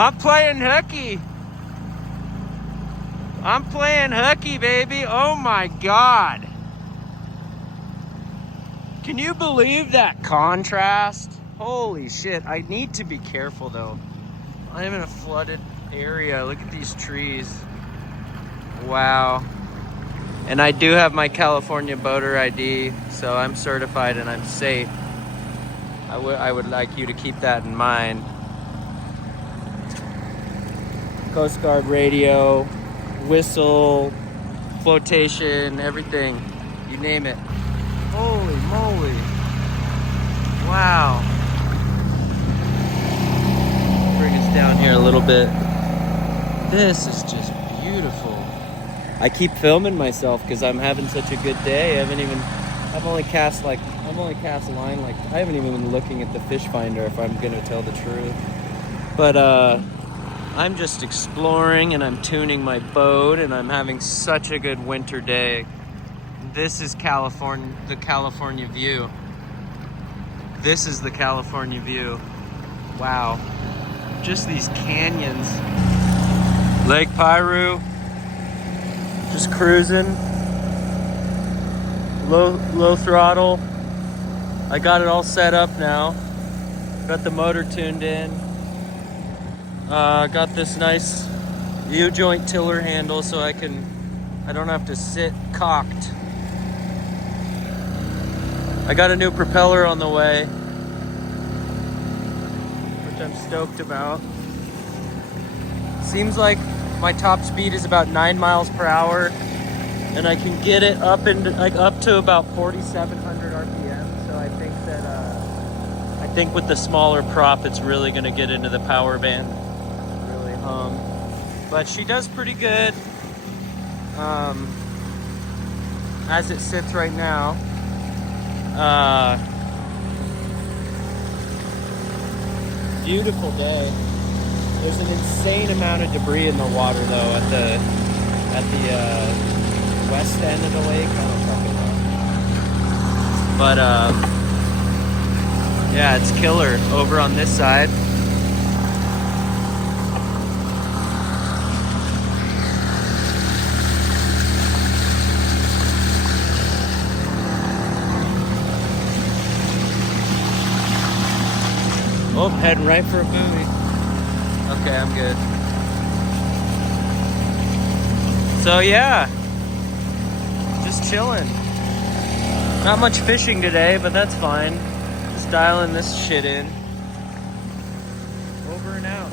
I'm playing hooky. I'm playing hooky, baby. Oh my God. Can you believe that contrast? Holy shit. I need to be careful though. I am in a flooded area. Look at these trees. Wow. And I do have my California boater ID, so I'm certified and I'm safe. I would like you to keep that in mind. Coast Guard radio, whistle, flotation, everything. You name it. Holy moly. Wow. Bring us down here a little bit. This is just beautiful. I keep filming myself because I'm having such a good day. I've only cast a line, like I haven't even been looking at the fish finder if I'm gonna tell the truth. But I'm just exploring and I'm tuning my boat and I'm having such a good winter day. This is the California view. This is the California view. Wow. Just these canyons. Lake Piru. Just cruising. Low throttle. I got it all set up now. Got the motor tuned in. Got this nice U-joint tiller handle so I don't have to sit cocked. I got a new propeller on the way, which I'm stoked about. Seems like my top speed is about 9 miles per hour, and I can get it up to about 4,700 RPM. So I think with the smaller prop, it's really gonna get into the power band. Really hum, but she does pretty good as it sits right now. Beautiful day. There's an insane amount of debris in the water though at the west end of the lake. I don't fucking know. But yeah, it's killer over on this side. Oh, heading right for a buoy. Okay, I'm good. So yeah, just chilling. Not much fishing today, but that's fine. Just dialing this shit in. Over and out.